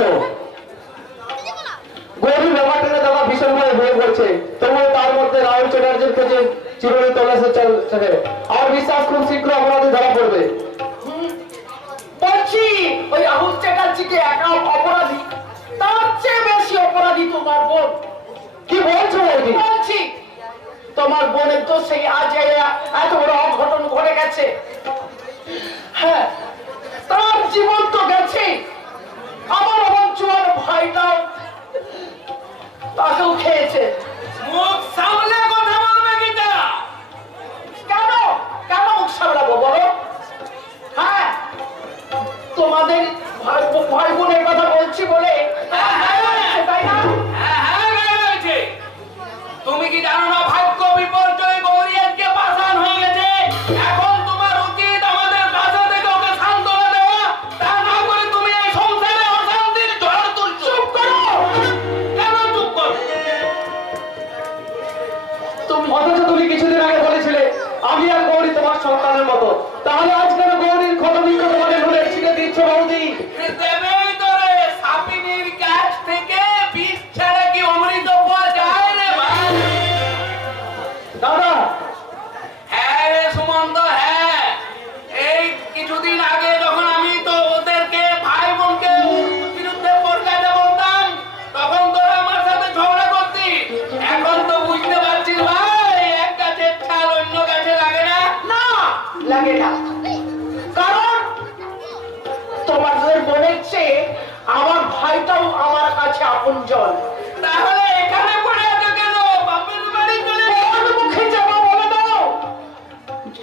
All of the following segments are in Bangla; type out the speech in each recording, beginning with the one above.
করছো? গৌরীর ব্যাপারটা দাদা ভীষণ ভাবে ভয়ে পড়ছে, তবুও তার মধ্যে রাহুল চ্যাটার্জির কাছে চিরুনি তল্লাশি চলছে। আমার বিশ্বাস খুব শীঘ্র অপরাধী ধরা পড়বে। বলছি ওই রাহুল চ্যাটার্জিকে একা অপরাধী, তার চেয়ে বেশি অপরাধী তোমার বোন। কি বলছো বৌদি? বলছি তোমার বোনের তো সেই আজ এত বড় অঘটন ঘটে গেছে। হ্যাঁ, তার জীবন তো গেছে, আমার অঞ্চল ভাইটাও তাকেও খেয়েছে। মুখ সামলে কথা বলবে গীতা। কেন কেন মুখ সামলাবো বলো? হ্যাঁ, তোমাদের ভাই বোনের কথা বলছি বলে তাই না? তুমি কি জানো না ভাগ্য বিপর্যয় গৌরী আজকে পাষাণ হয়ে গেছে। এখন তোমার উচিত আমাদের কাছে থেকে ওকে সান্ত্বনা দেওয়া, তা না করে তুমি এই সংসারে অশান্তির ঝড় তুলছো। চুপ করো। কেন চুপ করো? অথচ তুমি কিছুদিন আগে বলেছিলে আমি আর গৌরী তোমার সন্তানের মতো, তাহলে আজ কেন গৌরীর ক্ষতবিক্ষত তোমাকে ভুলে ছিঁড়ে দিচ্ছ বৌদি? দেবেই তোরে সাপিনীর কাছ থেকে বিষ ছাড়া কি অমৃত পাওয়া যায় রে ভাই? দাদা হ্যাঁ রে সুমন্ত, হ্যাঁ। এই কিছুদিন আগে যখন আমি তো ওদেরকে ভাই বোনকে বিরুদ্ধে পড়কাতে বলতাম, তখন তোরা আমার সাথে ঝগড়া করতি। এখন তো বুঝতে পারছিস ভাই, এক গাছের ছাল অন্য গাছে লাগে না। না লাগে না, কারণ তোমাদের বোনের চেয়ে আমার ভাইটাও আমার কাছে আপনজন। তাহলে এখানে পড়ে আছো কেন? বাপের বাড়ি চলে যা। কোন মুখে যাবো বলে দাও?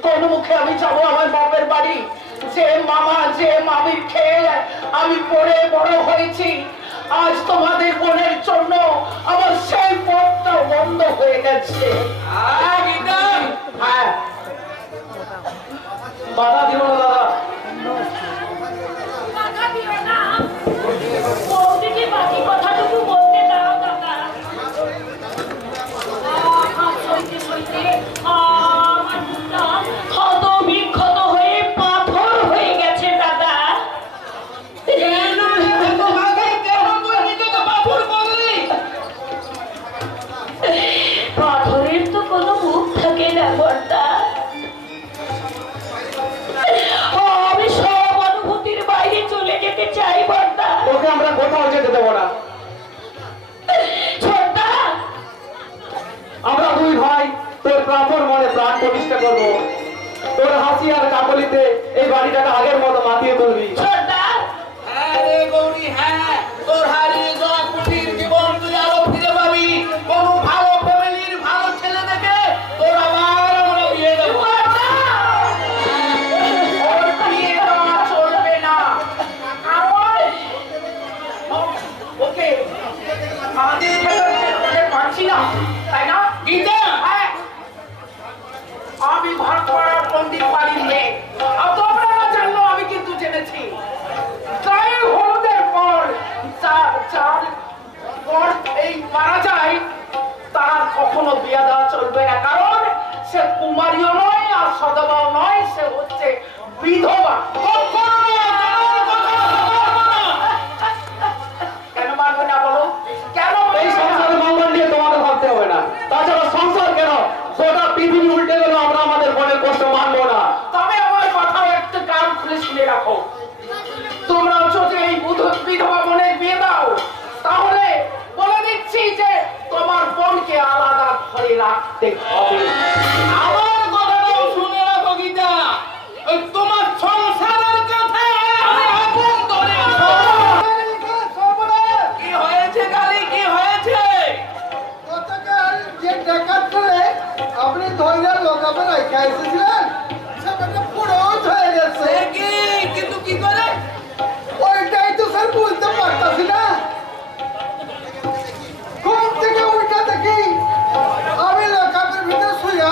কোন মুখে আমি যাবো আমার বাপের বাড়ি? যে মামা যে মামির খেয়ে আমি পড়ে বড় হয়েছি, আজ তোমাদের বোনের জন্য আমার সেই পথটা বন্ধ হয়ে গেছে। গীতা, হ্যাঁ, বাধা দিও না দাদা। কথা দিও না, বৌদিকে বাকি কথাটুকু বলতে দাও দাদা। সইতে সইতে আমার বুকটা ক্ষত বিক্ষত হয়ে পাথর হয়ে গেছে দাদা। তোমাকে কেন তুই নিজেকে পাথর করলি? পাথরের তো কোনো মুখ থাকে না বর্দা। আমি সব অনুভূতির বাইরে চলে যেতে চাই বর্দা। তোকে আমরা কোথাও যেতে দেবো না। ছোটদা, আমরা দুই ভাই তোর প্রাথর মনে প্রাণ প্রতিষ্ঠা করবো। তোর হাসি আর কাকলিতে এই বাড়িটাকে আগের মতো মাতিয়ে তুলবি। ছোটদা, হ্যাঁ রে গৌরী, হ্যাঁ। তোর হারিয়ে যাওয়া কুটির জীবন তুই আরো ফিরে পাবি। কোনো ভালো ফ্যামিলির ভালো ছেলে দেখে তোর আবার আমরা বিয়ে দেবো। ওর বিয়ে দেওয়া চলবে না, কারণ ওকে আমাদের খেতে পারছি না, তাই না? গীতা, হ্যাঁ, আমি ভাটপাড়ার পণ্ডিত বাড়ির মেয়ে, আর তোমরা না জানলেও আমি কিন্তু জেনেছি। গায়ে হলুদের পর যার পর এই মারা যায়, তার কখনো বিয়ে দেওয়া চলবে না, কারণ সে কুমারীও নয় আর সদবাও নয়, সে হচ্ছে বিধবা। কেন মানবে না বলো? কেন এই মানবে না? সংসারে মঙ্গল নিয়ে তোমাকে ভাবতে হবে না। তাছাড়া সংসার কেন, গোটা পৃথিবী উল্টে গেল আমরা আমাদের বোনের কষ্ট মানবো না। তবে আমার কথা একটু কান খুলে শুনে রাখো। তোমরা যদি এই বিধবা বোনের বিয়ে দাও, তাহলে বলে দিচ্ছি যে তোমার বোনকে আলাদা ঘরে রাখতে হবে। আমার কথাটাও শুনে রাখো গীতা। ওই তোমার সংসারের কথা আমি আগুন ধরে আনবো। কি হয়েছে কালী, কি হয়েছে? গতকাল যে ডাকাত করে আপনি ধৈর্যের লোকাবে রেখে এসেছিলেন, সেটা পুরো হয়ে গেছে। সে কি? কিন্তু কি করে? ওইটাই তো স্যার বলতে পারতাছি না। ঘুম থেকে উঠে দেখি আমি লোকাবের ভিতরে শুয়া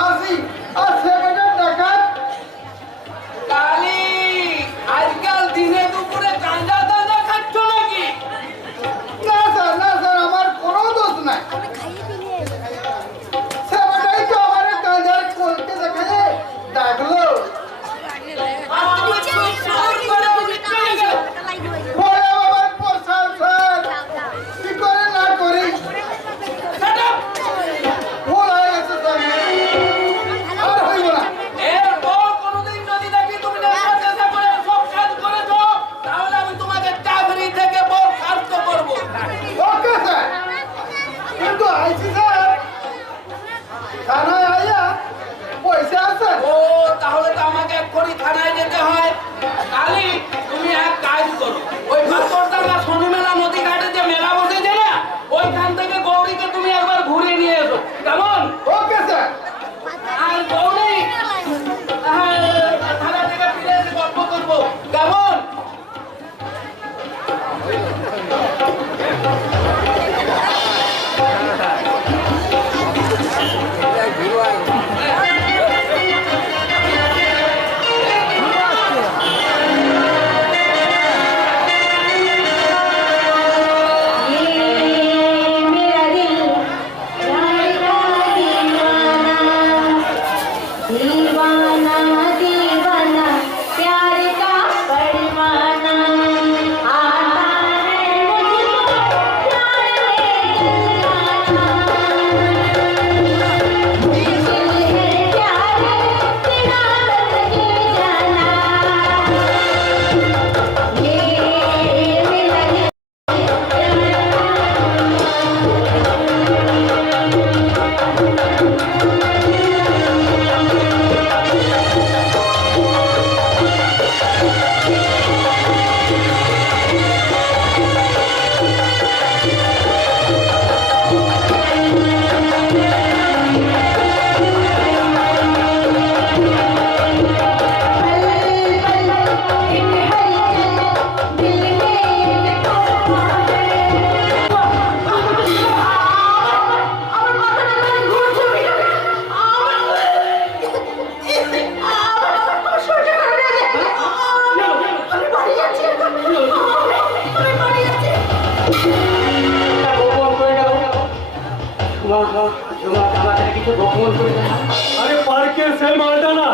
ঝুমা আমাদের কিছু গোপন করে দেয় না? আরে পার্কের সেই মালটা না।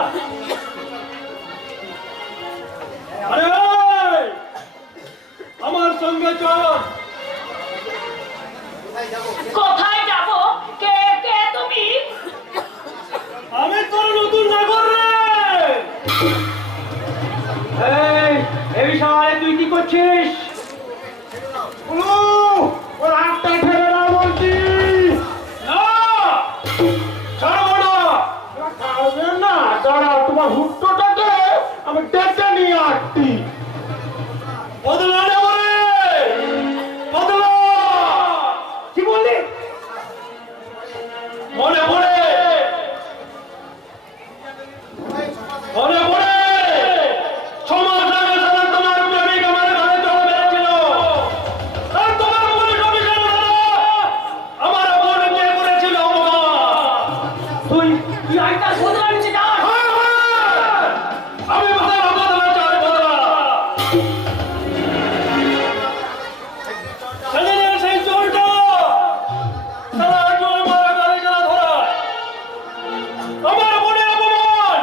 আরে ওই! আমার সঙ্গে চল। কোথায় যাব? কে কে তুমি? আমি তোর নতুন নাগর রে। এই বিষয়ে তুই কি করছিস? ওর হাতটা ফেলে না বলছি। না! ছাড়বো না। ছাড়বেন না? দাঁড়াও, তোমার হুট্টোটাকে আমি ডেকে নিয়ে আসছি। বদলা নেব রে। বদলা। কি বললি? মনে পড়ে। মনে পড়ে। সমাজ আগে সারা তোমার প্রেমিক আমার ঘরে চলে বেড়েছিল। আর তোমার পুলিশ অফিসার আমার বোন বিয়ে করেছিল অপমান। তুই আইটা বদলা নিতে যাস? আমি বদলা বদলা চাই বদলা। সেদিনের সেই চোরটা সারা চোর মারা গাড়ি চালা ধরা। আমার বোনের অপমান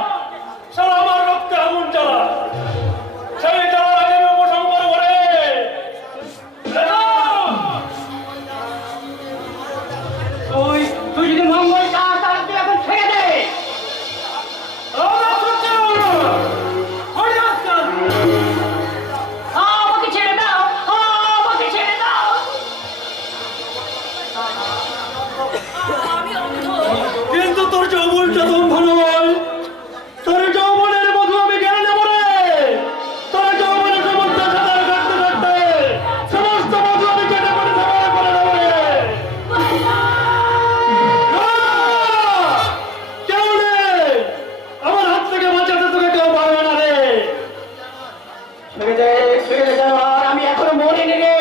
সারা আমার রক্তে আগুন জ্বালা। সেই জ্বালার আগে আমি উপশম করবো রে। তুই যদি মঙ্গল চাস তাহলে তুই এখন ছেড়ে দে। আমাকে ছেড়ে দাও, আমাকে ছেড়ে দাও। আমি অন্ধ। কিন্তু তোর যৌবনটা দম্ভ নয়। তোর যৌবনের মধু আমি কেন নেব রে? তোর যৌবনের সমুদ্র সাঁতার কাটতে কাটতে সমস্ত মধু আমি কেটে পড়ে সাবার করে দেবো রে। না! কেউ নেই। আমার হাত থেকে বাঁচাতে তোকে কেউ পারবে না রে। ছেড়ে দে জানোয়ার, আমি এখনো মরিনি রে।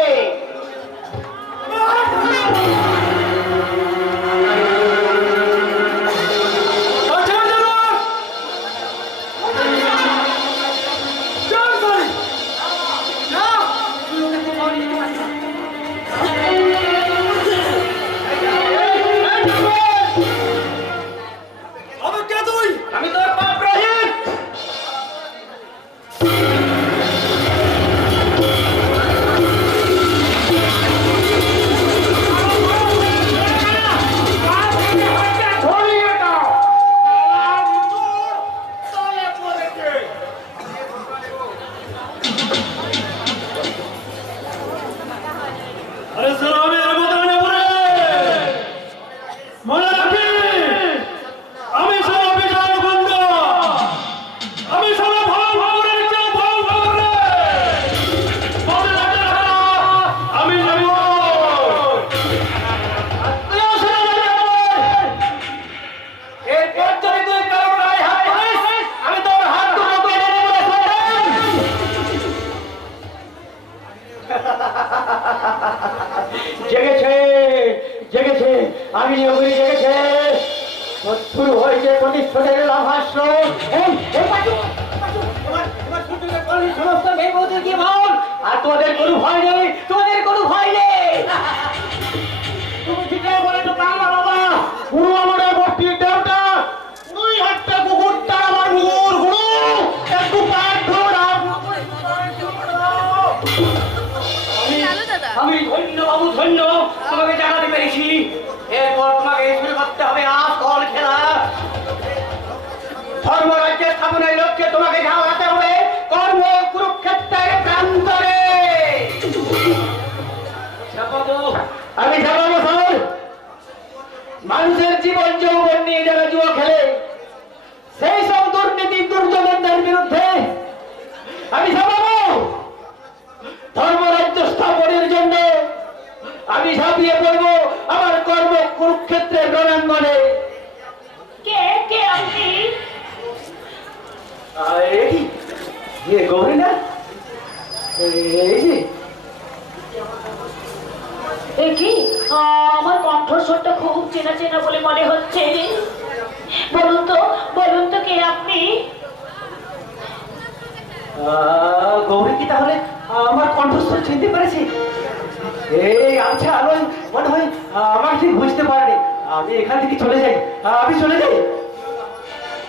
আচ্ছা, জানো? চল, চল। আবার কে তুই? আমি তোর বাপ রহিম। ধরিয়ে দাও। আরে সালা আমি আর বদলা নেব রে। মনে রাখিস, আমি সালা অফিসার বন্ধ। আমি সালা ভালো ভাবরের চেয়ে ভালো ভাবর রে। বদলা নেব না, আমি নেব। তুইও ছেড়ে দে জানোয়ার। এরপর যদি তুই কারো গায়ে হাত তুলিস, আমি তোর হাত দুটো কেটে নেব রে শয়তান। জেগেছে, জেগেছে, আমি নিয়োগী জেগেছে। শুরু হয়েছে প্রতিশোধের লাভাস্র। সমস্ত মেয়ে বৌদি কি বল? আর তোদের কোনো ভয় নেই, তোদের কোনো ভয় নেই। তুমি ঠিকই বলেছো বাংলা বাবা। গুরু আমাদের ভক্তির দেবতা। দুই হাতটা কুকুরটা আমার গুরুর গুরু। একটু পায়ের ধর। আমি ধন্য বাবু, ধন্য তোমাকে জানাতে পেরেছি। এরপর তোমাকে শুরু করতে হবে আসল খেলা। ধর্মরাজ্যের স্থাপনের লক্ষ্যে তোমাকে ঝাড়াতে হবে কর্ম কুরুক্ষেত্রের প্রান্তরে। আমি ঝাড়াবো স্যার। মানুষের জীবন যৌবন নিয়ে যারা জুয়া খেলে, সেই সব দুর্নীতি দুর্যোগের বিরুদ্ধে আমি ঝাড়াবো। ধর্মরাজ্য স্থাপনের জন্য আমি ঝাঁপিয়ে পড়বো আমার কর্ম কুরুক্ষেত্রের রণাঙ্গনে। কে কে আপনি? গৌরী না? এই যে এ কি? আমার কণ্ঠস্বরটা খুব চেনা চেনা বলে মনে হচ্ছে। বলুন তো কে আপনি? গৌরী কি তাহলে আমার কণ্ঠস্বর চিনতে পেরেছি? এই আচ্ছা, আলো মনে হয় আমাকে ঠিক বুঝতে পারেনি। আমি এখান থেকে চলে যাই, আমি চলে যাই।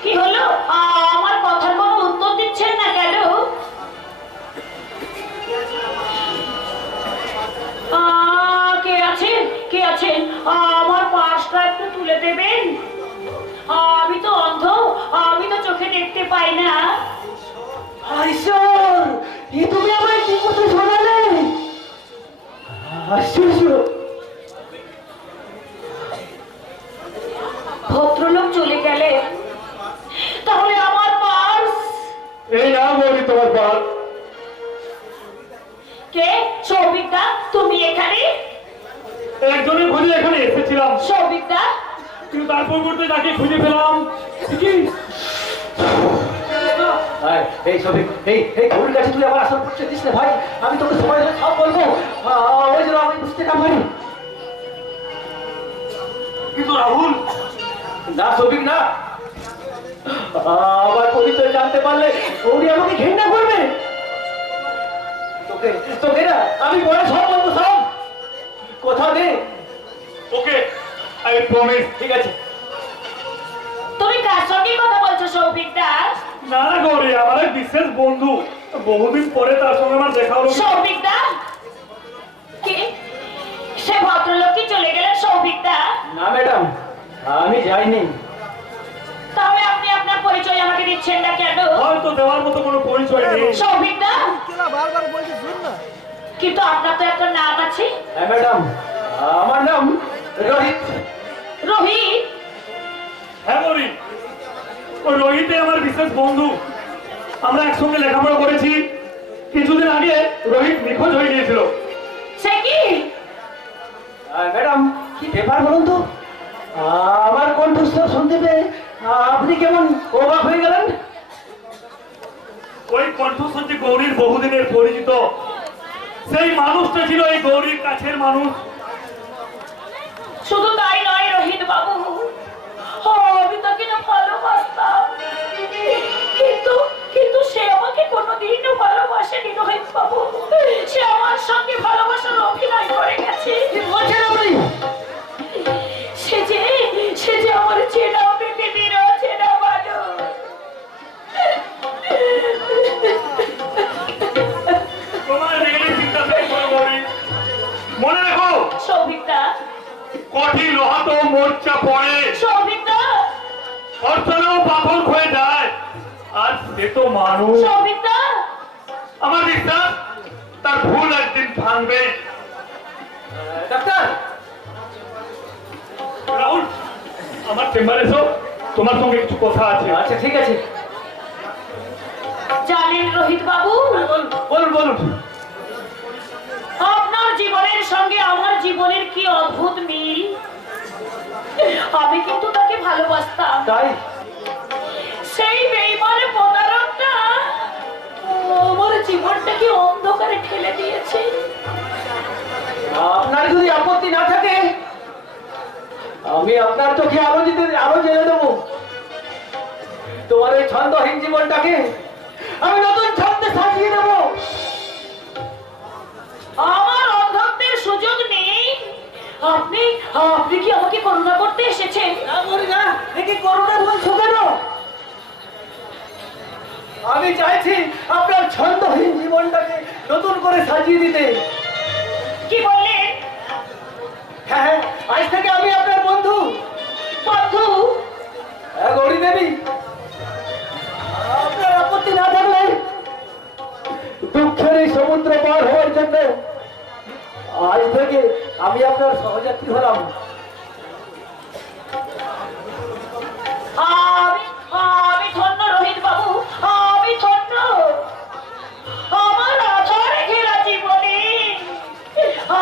কি হলো? আমার কথার কোনো উত্তর দিচ্ছেন না কেন? কে আছেন? কে আছেন? আমার পাশটা একটু তুলে দেবেন। আমি তো অন্ধ, আমি তো চোখে দেখতে পাই না। ঈশ্বর, এ তুমি আমায় কি কথা শোনালে? আশ্চর্য। ভদ্রলোক চলে গেলে, তাহলে আমার পার্স? এই না বলি তোমার পাল। কে? সৌভিকদা, তুমি এখানে? একজনের খোঁজে এখানে এসেছিলাম, সৌভিকদা, কিন্তু তারপর করতে তাকে খুঁজে পেলাম কি এই সবই এই ঘড়ির কাছে তুই আমার আসল পরিচয় দিস না ভাই, আমি তোকে সময় হলে সব বলবো। ওই জন্য আমি বুঝতে না পারি। কিন্তু রাহুল, না সবিক না, আমার পরিচয় জানতে পারলে গৌরী আমাকে ঘৃণা করবে। তোকে তোকে না আমি বলে সব বলবো, সব কথা দে। ওকে, আই প্রমিস। ঠিক আছে। তুমি কার সঙ্গে কথা বলছো সৌভিকদা? না না গৌরী, আমার এক বিশেষ বন্ধু, বহুদিন পরে তার সঙ্গে আমার দেখা হলো। সৌভিকদা? কি? সে ভদ্রলোক কি চলে গেলেন সৌভিকদা? না ম্যাডাম, আমি যাইনি। তাহলে আপনি আপনার পরিচয় আমাকে দিচ্ছেন না কেন? হয়তো দেওয়ার মতো কোনো পরিচয় নেই। সৌভিকদা? বারবার বলছি শুন না। কিন্তু আপনার তো একটা নাম আছে। হ্যাঁ ম্যাডাম, আমার নাম রোহিত। রোহিত? হ্যাঁ গৌরী, ওই রোহিতে আমার বিশেষ বন্ধু, আমরা একসঙ্গে লেখাপড়া করেছি। কিছুদিন আগে রোহিত নিখোঁজ হয়ে গিয়েছিল। সে কি? ম্যাডাম কি ব্যাপার বলুন তো? আমার কণ্ঠস্বর শুনতে পেয়ে আপনি কেমন অবাক হয়ে গেলেন? ওই কণ্ঠস্বর যে গৌরীর বহুদিনের পরিচিত, সেই মানুষটা ছিল এই গৌরীর কাছের মানুষ। শুধু তাই নয় রোহিত বাবু, আমি তাকে না ভালোবাসতাম, কিন্তু কিন্তু সে আমাকে কোনোদিনও ভালোবাসেনি রোহিত বাবু। সে আমার সঙ্গে ভালোবাসার অভিনয় করে গেছে। কি বলছেন আপনি? সে যে আমার চেনা পৃথিবীর অচেনা মানুষ। তোমার রেগে চিন্তা নেই গৌরী, মনে রাখো সৌভিকদা, কঠি লোহা তো মোর্চা পড়ে, সৌভিকদা, অর্থনেও পাথর হয়ে যায়, আর সে তো মানুষ। সৌভিকদা, আমার বিশ্বাস তার ভুল একদিন ভাঙবে। ডাক্তার, রাহুল, আমার চেম্বারে এসো, তোমার সঙ্গে কিছু কথা আছে। আচ্ছা ঠিক আছে, জানেন রোহিত বাবু, বলুন বলুন। আপনার জীবনের সঙ্গে আমার জীবনের কি অদ্ভুত মিল। আমি কিন্তু তাকে ভালোবাসতাম। তাই? সেই বেঈমান প্রতারকটা আমার জীবনটাকে অন্ধকারে ঠেলে দিয়েছে। আপনার যদি আপত্তি না থাকে আমি আপনার চোখে আলো জেলে দেবো। তোমার এই ছন্দহীন জীবনটাকে আমি নতুন ছন্দে সাজিয়ে দেবো। আমার অন্ধত্বের সুযোগ নেই। আপনি আপনি কি আমাকে করুণা করতে এসেছেন? না করি না, দেখি করোনা বলছো কেন? আমি চাইছি আপনার ছন্দহীন জীবনটাকে নতুন করে সাজিয়ে দিতে। কি বললেন? হ্যাঁ, আজ থেকে আমি আপনার বন্ধু। বন্ধু? হ্যাঁ গৌরী দেবী, আপনার আপত্তি না থাকলে দুঃখের এই সমুদ্র পার হওয়ার জন্য আজ থেকে আমি আপনার সহযাত্রী হলাম। আমি ধন্য রোহিত বাবু, আমি ধন্য। আমার আধারে ঘেরা জীবনে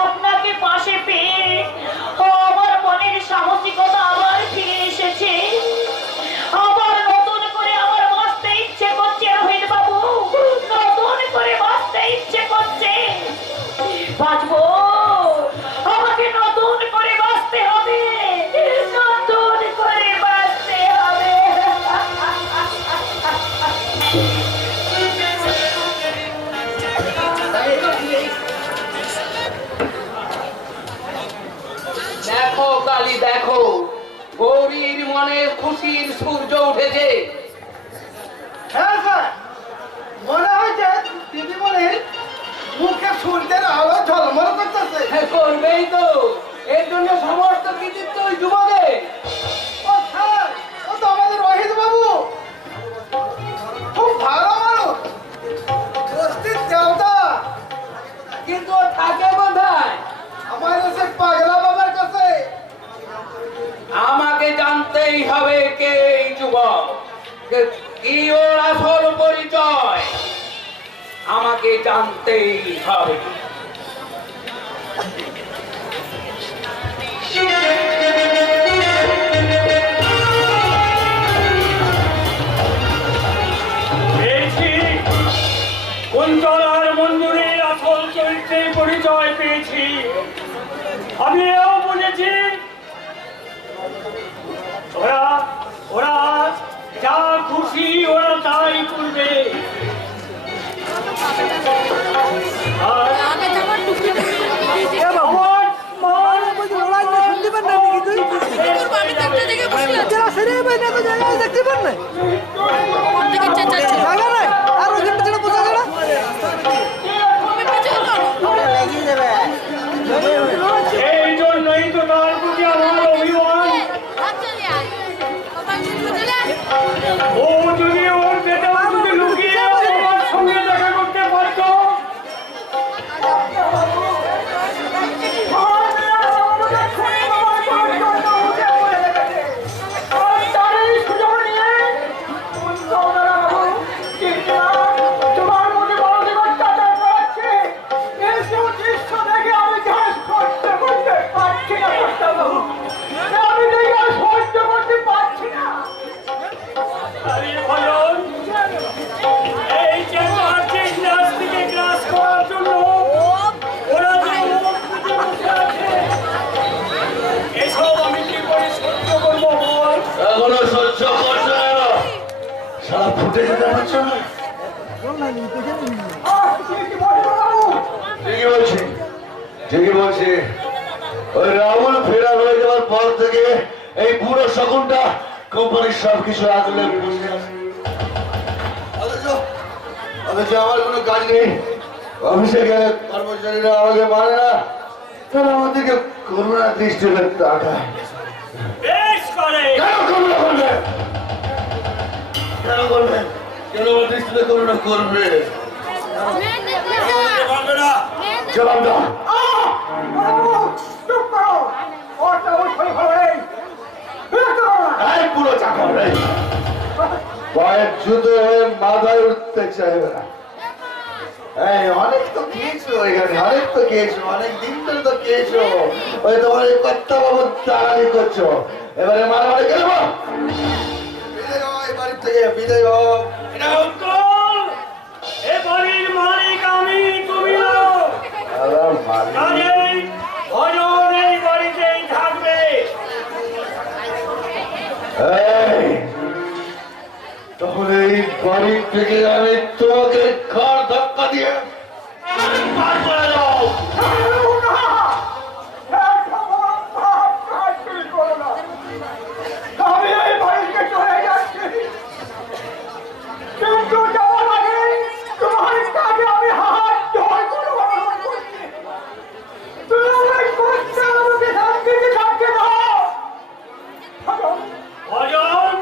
আপনাকে পাশে পেয়ে আমার মনের সাহসিকতা আবার ফিরে এসেছে। আবার নতুন করে আমার বাঁচতে ইচ্ছে করছে রোহিত বাবু, নতুন করে বাঁচতে ইচ্ছে করছে। বাঁচবো, আমাকে নতুন করে বাঁচতে হবে, নতুন করে বাঁচতে হবে। দেখো কালী, দেখো গৌরীর মনে খুশির সূর্য উঠেছে। হ্যাঁ স্যার, মনে হয়েছে দিদিমণির মুখে সূর্যের আলো ঝলমল করতেছে। হ্যাঁ, করবেই তো, এর জন্য সমস্ত কৃতিত্ব ওই যুবকের। ও স্যার, ও তো আমাদের রোহিত বাবু, খুব ভালো মানুষ, বস্তির দেবতা। কিন্তু ও থাকে কোথায়? আমার এসে পাগলা বাবার কাছে। আমাকে জানতেই হবে কে এই যুবক, কি ওর আসল পরিচয়, আমাকে জানতেই হবে। পেয়েছি কুন্তলার মঞ্জুরির আসল চরিত্রের পরিচয় পেয়েছি। আমি এও বুঝেছি ওরা ওরা যা খুশি ওরা তাই করবে। আর আমার মান এই জন্যই তো তার প্রতি আমার অভিমান। ও যদি ওর বেতন যদি লুকিয়ে আমার সঙ্গে দেখা করতে পারতো, আরে ভজন, এই যে আর্থিক গ্লাস থেকে গ্লাস করার জন্য ওরা যে মুখ ফুটে বসে আছে, এসব আমি কি করে সহ্য করবো বল? এখনো সহ্য করছো না? সারা ফুটে যেতে পারছো না? ঠিকই বলছি, ঠিকই বলছি। ওই রাহুল ফেরার হয়ে যাওয়ার পর থেকে এই পুরো শকুনটা কোম্পানির সবকিছু আগলে বসে আছে। অথচ আমার কোনো কাজ নেই, অফিসে গেলে কর্মচারীরা আমাকে মানে না, তারা আমাদেরকে করোনা দৃষ্টিতে তাকায়। বেশ করে কেন করোনা করবে? কেন করবে? কেন আমার দৃষ্টিতে করোনা করবে? জবাব দাও। এই পুরো চাকর নেই, পায়ের জুতো হয়ে মাথায় উঠতে চাইবে না। এই অনেক তো খেয়েছো এখানে, অনেক তো খেয়েছো, অনেক দিন ধরে তো খেয়েছো। ওই তোমার এই কর্তা বাবু দাঁড়ানি করছো, এবারে মারামারি খেলবো। বিদায় হও এই বাড়ির থেকে, বিদায় হও। এটা উত্তর, এ বাড়ির মালিক আমি, তুমি না। কাজেই ভজন এই বাড়িতেই থাকবে। এই, তাহলে এই বাড়ির থেকে আমি তোমাকে ঘর ধাক্কা দিয়ে বার করে দাও। আমি এই বাড়িতে চলে যাচ্ছি, কিন্তু যাওয়ার আগে তোমার কাছে আমি হাত জোড় করে অনুরোধ করছি, তুমি আমায় কষ্ট আমাকে শান্তিতে থাকতে দাও। ভজন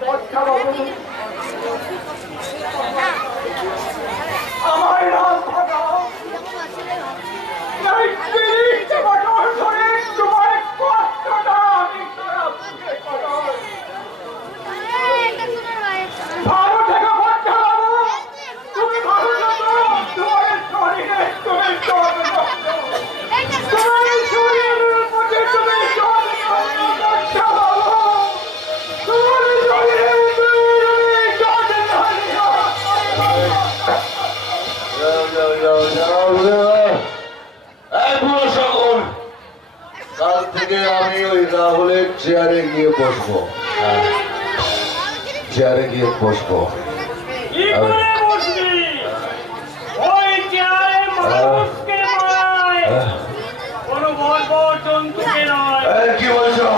বৎসা বাবু, আমার নাম ভাগাও, এই তিরিশ বছর ধরে তোমার কষ্টটা আমি সারা বুকে করো। ভালো থেকে বৎসা বাবু, তুমি ভালো থাকো, তোমার শরীরে তুমি যত্ন করো। তোমার শরীরের প্রতি তুমি যত্ন করো, বৎসা বাবু। তোমার শরীরে তুমি যত্ন নিও। এই পুরো শকুন, কাল থেকে আমি ওই রাহুলের চেয়ারে গিয়ে বসবো। হ্যাঁ, চেয়ারে গিয়ে বসবো। কি করে বসবি? ওই চেয়ারে মানুষকে মারায়, কোনো বর্বর জন্তুকে নয়। এই, কি বলছো?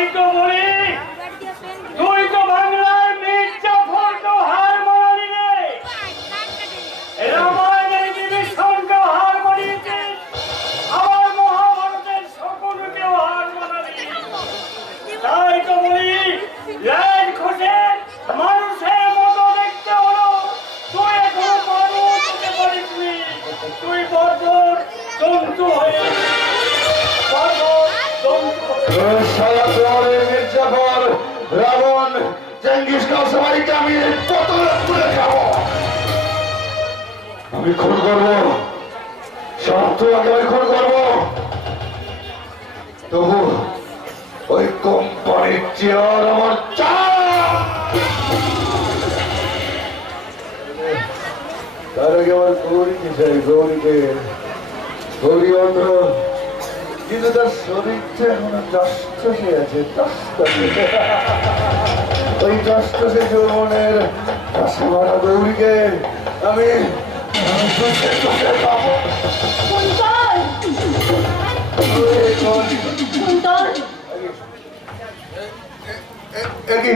তাই তো বলি তুই তো বাংলার মির্জাফরকে হার মানালি রে, রামায়ণের বিভীষণকে হার মানিয়েছিস, আবার মহাভারতের শকুনকেও হার মানালি। তাই তো বলি রাজ ঘোষের মানুষের মতো দেখতে হলো, তুই এখনো মানুষ হতে পারিসনি, তুই বর্বর জন্তু হয়ে মির্জাফর, রাবণ, চেঙ্গিস খান সবাইকে আমি তুলে খাবো। আমি খুন করবো, সব তোমাকে আমি খুন করবো। তবু ওই কোম্পানির চেয়ার আমার তার আগে আমার গৌরীকে চাই, গৌরীকে, গৌরী অন্ধ, কিন্তু তার শরীরটা এখনো টসটসে আছে, টসটসে। ওই টসটসে যৌবনের পাশে মারা গৌরীকে আমি পাবো।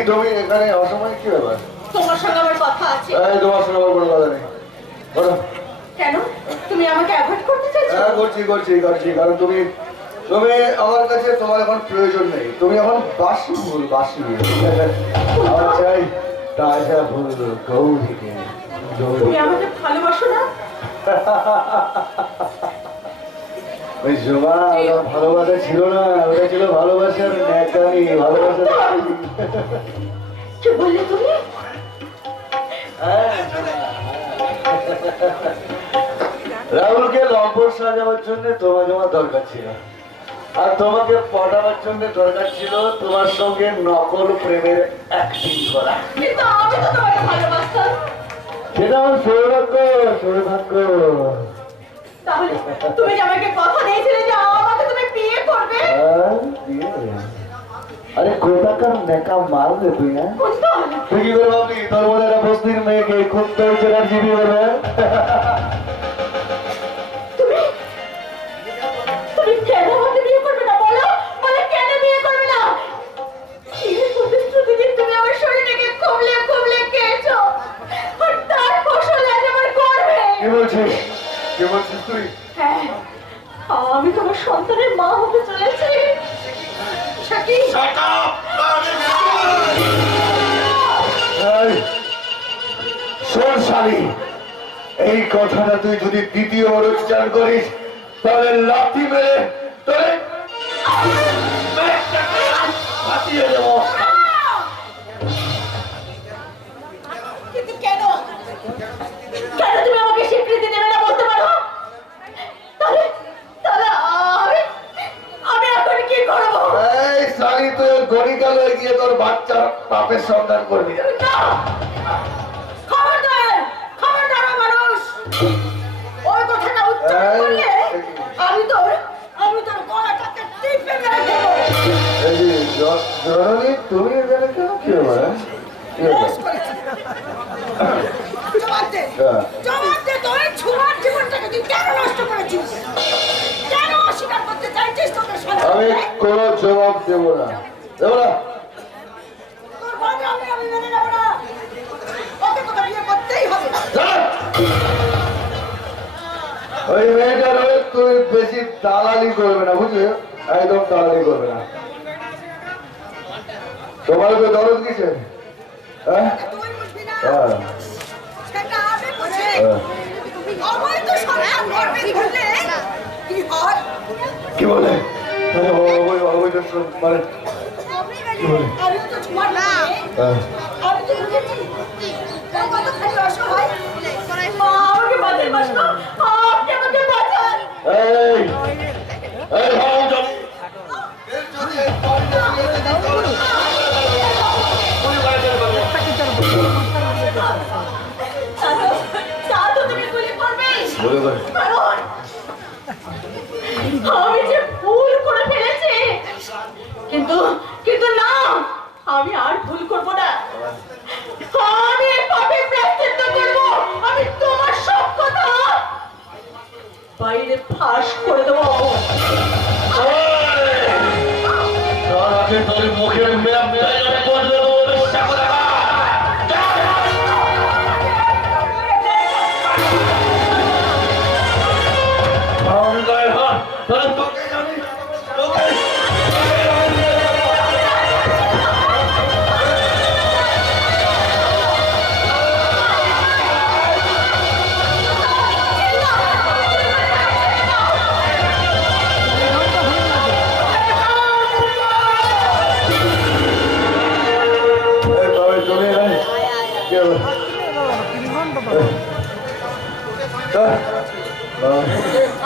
তুমি এখানে অসময় কি ব্যাপার? তোমার সঙ্গে আমার কথা আছে। তোমার সঙ্গে আমার কোনো কথা নেই, বলো। কেন তুমি আমাকে অ্যাভয়েড করতে চাইছো? হ্যাঁ করছি করছি করছি, কারণ তুমি তুমি আমার কাছে তোমার এখন প্রয়োজন নেই, তুমি এখন বাসি ভুল, বাসি আমার চাই তাজা ভুল গৌরীকে। তুমি আমাকে ভালোবাসো না? ওই জমা ভালোবাসা ছিল না, ওটা ছিল ভালোবাসার ন্যাকামি, ভালোবাসা। কি বললে তুমি? রাহুলকে লম্বর সাজাবার জন্য তোমার জমা দরকার ছিল, আর তোমাকে পটাবার জন্য দরকার ছিল তোমার সঙ্গে নকল প্রেমের অ্যাক্টিং করা। কিন্তু আমি তো তোমাকে ভালোবাসতাম। সেটা আমার সৌভাগ্য, সৌভাগ্য। তাহলে তুমি যে আমাকে কথা দিয়েছিলে যে আমাকে তুমি বিয়ে করবে। আরে কোথাকার নেকা মাল রে তুই, হ্যাঁ? তুই কি করে ভাবলি তোর মধ্যে একটা বস্তির মেয়েকে খুব তৈরি জিবি বলবে? তুমি কেন আমাকে বিয়ে করবে না বলো? বলে কেন বিয়ে করবে না? এই প্রতিশ্রুতি তুমি আমার শরীরটাকে খুবলে খুবলে খেয়েছো, আর তার ফসল আজ আমার করবে। কি বলছিস, কি বলছিস তুই? হ্যাঁ, আমি তোমার সন্তানের মা হতে চলেছি। সাকি, শোন শালী, এই কথাটা তুই যদি দ্বিতীয়বার উচ্চারণ করিস তাহলে লাথি মেরে তোরে ফাটিয়ে দেবো। কিন্তু কেন কেন তুমি আমাকে স্বীকৃতি দেবে না বলতে পারো? তাহলে তাহলে আমি এখন কি করবো? এই শালী, তুই গরিকালে গিয়ে তোর বাচ্চার বাপের সন্ধান করবি। না, খবরদার, খবরদার মানুষ, ওই কথাটা উচ্চারণ করলে আমি তোর গলাটাকে টিপে মেরে দেবো। জননী, তুমি এখানে কেন? কি ব্যাপার? বেশ করেছিস। জবাব দে, জবাব দে, তোর ছোঁয়ার জীবনটাকে তুই কেন নষ্ট করেছিস? কেন অস্বীকার করতে চাইছিস তোদের আমি সন্তানকে? কোনো জবাব দেবো না, দেবো না। তোর বাবা আমি মেনে নেব না, ওকে তোকে বিয়ে করতেই হবে। ওই মেয়েটার হয়ে তুই বেশি দালালি করবে না, বুঝলি? একদম দালালি করবে না। তোমার তো দরদ কিসে? হ্যাঁ তুই বুঝবি না, হ্যাঁ সেটা আমি বুঝি। হ্যাঁ। অবৈধ সন্তান গর্ভে ধরলে কি হয়? কি বলে? অবৈধ মানে কি বলে? আমি তো ছোঁয়ার না, হ্যাঁ। আমি তো বুঝেছি তোর কত খালি অসহায়। মা, আমাকে বাঁচান, আপনি আমাকে বাঁচান। এই এই হারামজাদা। দাদু, তুমি গুলি করবে? বলে বলে। কারণ আমি যে ভুল করে ফেলেছি, কিন্তু কিন্তু না, আমি আর ভুল করব না। আমি পাপের প্রায়শ্চিত্ত করব। আমি তোমার সব কথা বাইরে ফাঁস করে দেবো। তার আগে আজকে তোর মুখের মেয়ে করবে বিশ্বাস করে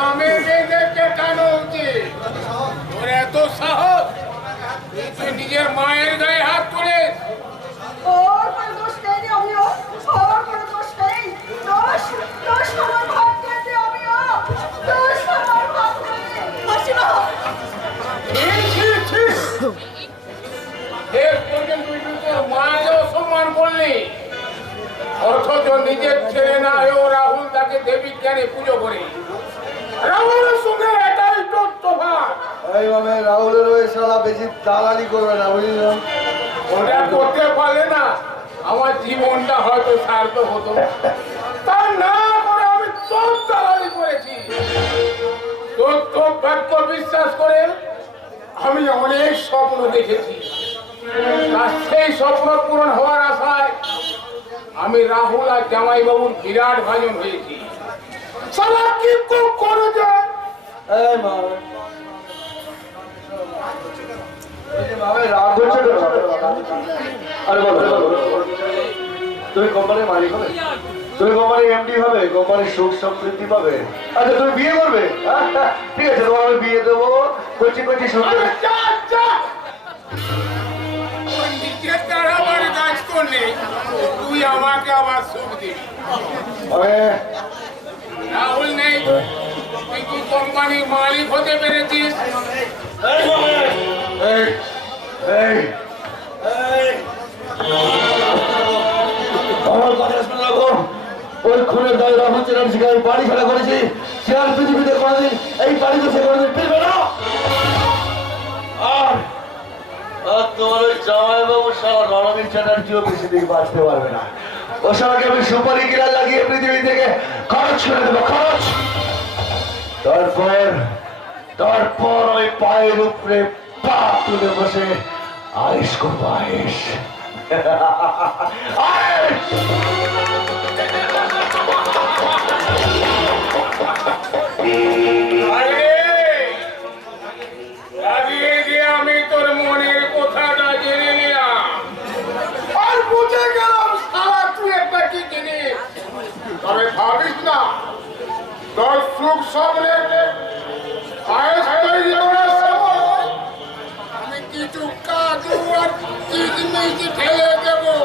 আমি নিজেকে কেন উচিত তোর এত সাহস তুই নিজের মায়ের গায়ে হাত তুলে ওর কোনো দোষ নেই রে আমিও, ওর কোনো দোষ নেই। দোষ আমার ভাগ্যেতে আমিও, দোষ আমার ভাগ্যেতে। মাসিমা, এর পর্যন্ত তুই তোর মাকে অসম্মান করলি অথচ নিজের ছেলে না হয়েও রাহুল তাকে দেবী জ্ঞানে পুজো করে রাহুলের সঙ্গে এটাই তো তফাৎ। এইভাবে রাহুলের ওই শালা বেশি দালালি করবে না বুঝলি ওটা করতে পারলে না আমার জীবনটা হয়তো সার্থক হতো তা না করে আমি তোর দালালি করেছি তোর বাক্য বিশ্বাস করে আমি অনেক স্বপ্ন দেখেছি আর সেই স্বপ্ন পূরণ হওয়ার আশায় আমি রাহুল আর জামাইবাবুর বিরাট ভাজন হয়েছি সালা কি করে যায় এই মা রাগ হচ্ছে তো? আরে বলো তুমি কোম্পানির মালিক হবে, তুমি কোম্পানির এমডি হবে, কোম্পানির সুখ সমৃদ্ধি পাবে। আচ্ছা তুমি বিয়ে করবে? ঠিক আছে, তোমার আমি বিয়ে দেবো কচি কচি সুন্দর। নিজের দ্বারা আমার কাজ করলে তুই আমাকে আবার সুখ দিবি রাহুল নেই তুই কি কোম্পানির মালিক হতে পেরেছিস আমার কথা শুনে রাখো, ওই খুনের দায় রাহুল চ্যাটার্জিকে আমি বাড়ি ছাড়া করেছি। সে আর পৃথিবীতে কোনোদিন এই বাড়িতে সে কোনোদিন ফিরবে না। আর তোমার ওই জামাইবাবু সারা রণবীর চ্যাটার্জিও বেশি দিন বাঁচতে পারবে না। ও সারাকে আমি সুপারি কিনা লাগিয়ে পৃথিবী থেকে খরচ করে দেবো, খরচ। তারপর ওই পায়ের উপরে পা তুলে বসে আয়েশ করবো, আয়েশ। আমি তোর মনের কথাটা জেনে নিলাম আর বুঝে গেলাম সারা তুই একটা কি জিনিস তবে ভাবিস না তোর সুখ স্বপ্নে আমি কিছু কাজু আর চিজ মিষ্টি ঢেলে দেবো